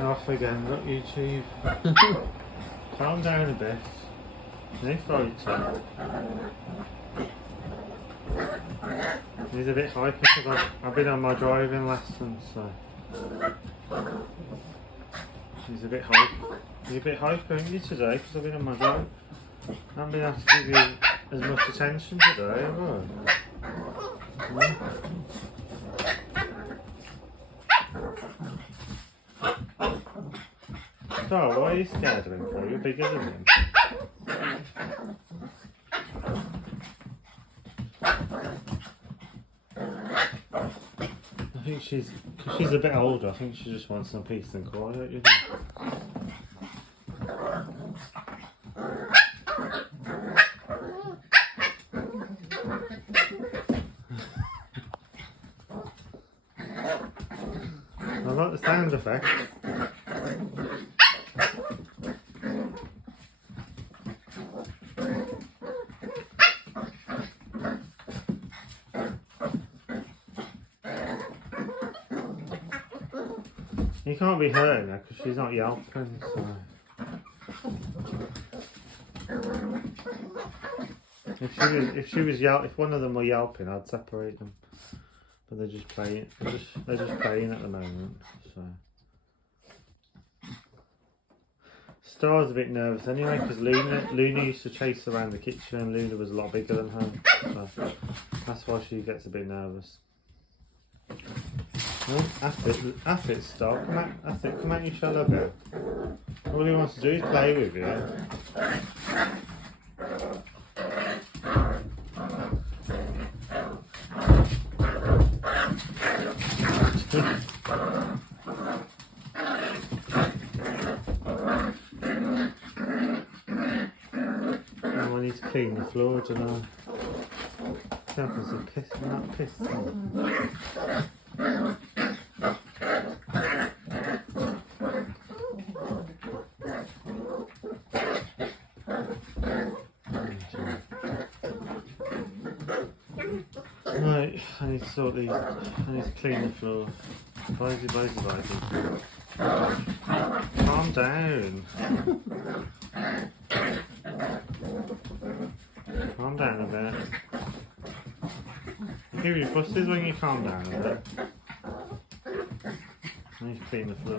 Off again, look YouTube. Calm down a bit. No fighting. He's a bit hyper because I've been on my driving lessons, so he's a bit hyper. He's a bit hyper, aren't you, today? Because I've been on my drive. I haven't been able to give you as much attention today, have I? Yeah. Oh, why are you scared of him, Paul? You're bigger than him. I think because she's a bit older, I think she just wants some peace and quiet, you know. I like the sound effect. You can't be hurting her because she's not yelping, so. If one of them were yelping, I'd separate them. But they're just playing. They're just playing at the moment, so. Star's a bit nervous anyway because Luna used to chase around the kitchen and Luna was a lot bigger than her, so that's why she gets a bit nervous. No, that's it, Star. Come out, you shall love it. All he wants to do is play with you. Oh, I need to clean the floor tonight. There's a piss in that piss. Right, I need to sort these. I need to clean the floor. Bye. Calm down. Calm down a bit. You give your fusses when you calm down a bit. I need to clean the floor.